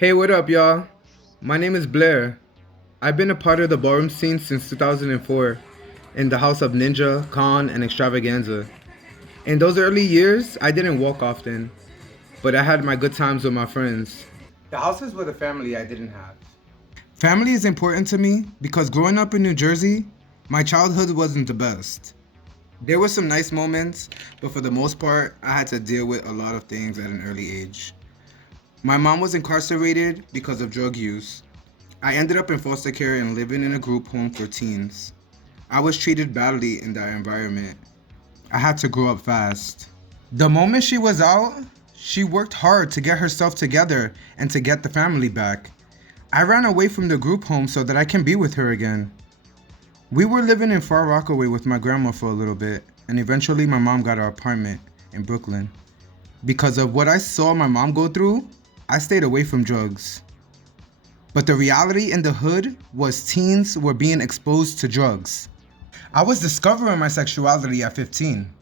Hey, what up, y'all? My name is Blair. I've been a part of the ballroom scene since 2004 in the house of Ninja, Con, and Extravaganza. In those early years, I didn't walk often, but I had my good times with my friends. The houses were the family I didn't have. Family is important to me because growing up in New Jersey, my childhood wasn't the best. There were some nice moments, but for the most part, I had to deal with a lot of things at an early age. My mom was incarcerated because of drug use. I ended up in foster care and living in a group home for teens. I was treated badly in that environment. I had to grow up fast. The moment she was out, she worked hard to get herself together and to get the family back. I ran away from the group home so that I can be with her again. We were living in Far Rockaway with my grandma for a little bit, and eventually my mom got our apartment in Brooklyn. Because of what I saw my mom go through, I stayed away from drugs. But the reality in the hood was teens were being exposed to drugs. I was discovering my sexuality at 15.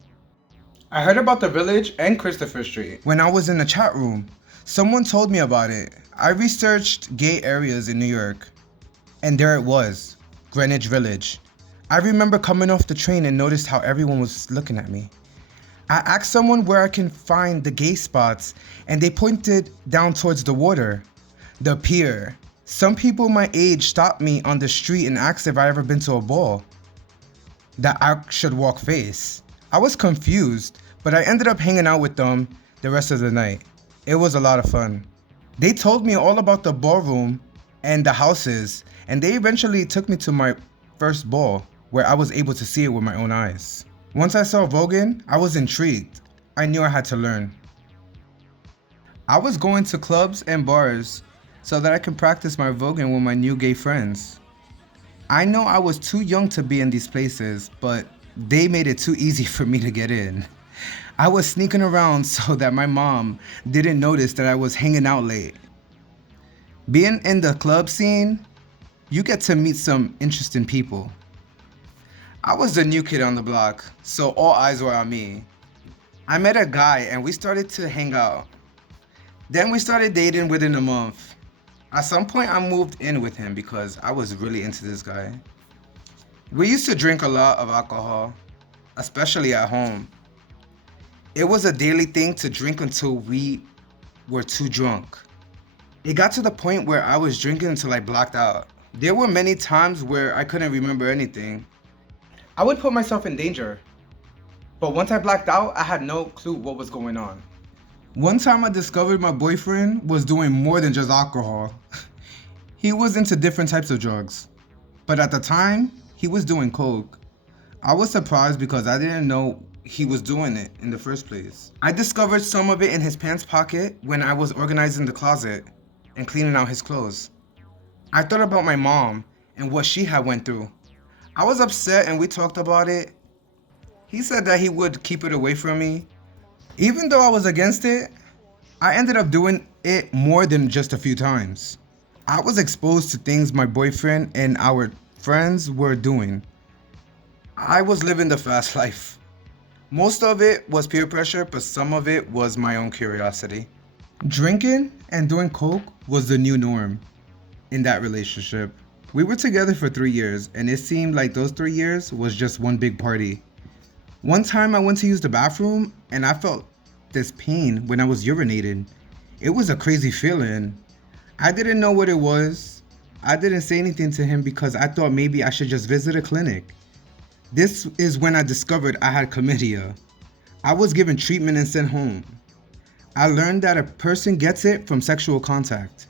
I heard about the Village and Christopher Street when I was in the chat room. Someone told me about it. I researched gay areas in New York, and there it was, Greenwich Village. I remember coming off the train and noticed how everyone was looking at me. I asked someone where I can find the gay spots, and they pointed down towards the water, the pier. Some people my age stopped me on the street and asked if I ever been to a ball, that I should walk face. I was confused, but I ended up hanging out with them the rest of the night. It was a lot of fun. They told me all about the ballroom and the houses, and they eventually took me to my first ball, where I was able to see it with my own eyes. Once I saw voguing, I was intrigued. I knew I had to learn. I was going to clubs and bars so that I can practice my voguing with my new gay friends. I know I was too young to be in these places, but they made it too easy for me to get in. I was sneaking around so that my mom didn't notice that I was hanging out late. Being in the club scene, you get to meet some interesting people. I was the new kid on the block, so all eyes were on me. I met a guy and we started to hang out. Then we started dating within a month. At some point I moved in with him because I was really into this guy. We used to drink a lot of alcohol, especially at home. It was a daily thing to drink until we were too drunk. It got to the point where I was drinking until I blacked out. There were many times where I couldn't remember anything. I would put myself in danger, but once I blacked out, I had no clue what was going on. One time I discovered my boyfriend was doing more than just alcohol. He was into different types of drugs, but at the time, he was doing coke. I was surprised because I didn't know he was doing it in the first place. I discovered some of it in his pants pocket when I was organizing the closet and cleaning out his clothes. I thought about my mom and what she had went through. I was upset and we talked about it. He said that he would keep it away from me. Even though I was against it, I ended up doing it more than just a few times. I was exposed to things my boyfriend and our friends were doing. I was living the fast life. Most of it was peer pressure, but some of it was my own curiosity. Drinking and doing coke was the new norm in that relationship. We were together for 3 years, and it seemed like those 3 years was just one big party. One time I went to use the bathroom, and I felt this pain when I was urinating. It was a crazy feeling. I didn't know what it was. I didn't say anything to him because I thought maybe I should just visit a clinic. This is when I discovered I had chlamydia. I was given treatment and sent home. I learned that a person gets it from sexual contact.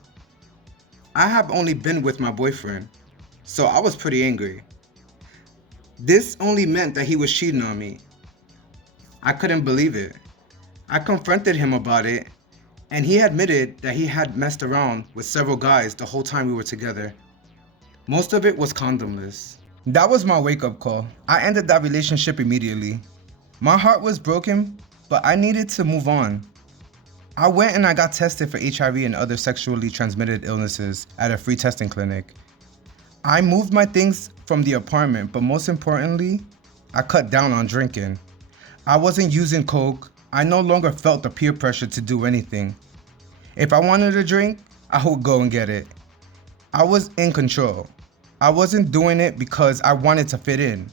I have only been with my boyfriend, so I was pretty angry. This only meant that he was cheating on me. I couldn't believe it. I confronted him about it, and he admitted that he had messed around with several guys the whole time we were together. Most of it was condomless. That was my wake-up call. I ended that relationship immediately. My heart was broken, but I needed to move on. I went and I got tested for HIV and other sexually transmitted illnesses at a free testing clinic. I moved my things from the apartment, but most importantly, I cut down on drinking. I wasn't using coke. I no longer felt the peer pressure to do anything. If I wanted a drink, I would go and get it. I was in control. I wasn't doing it because I wanted to fit in.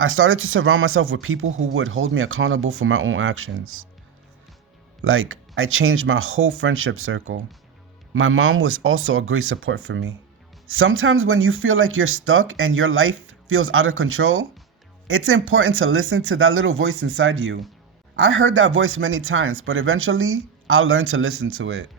I started to surround myself with people who would hold me accountable for my own actions. Like, I changed my whole friendship circle. My mom was also a great support for me. Sometimes when you feel like you're stuck and your life feels out of control, it's important to listen to that little voice inside you. I heard that voice many times, but eventually, I learned to listen to it.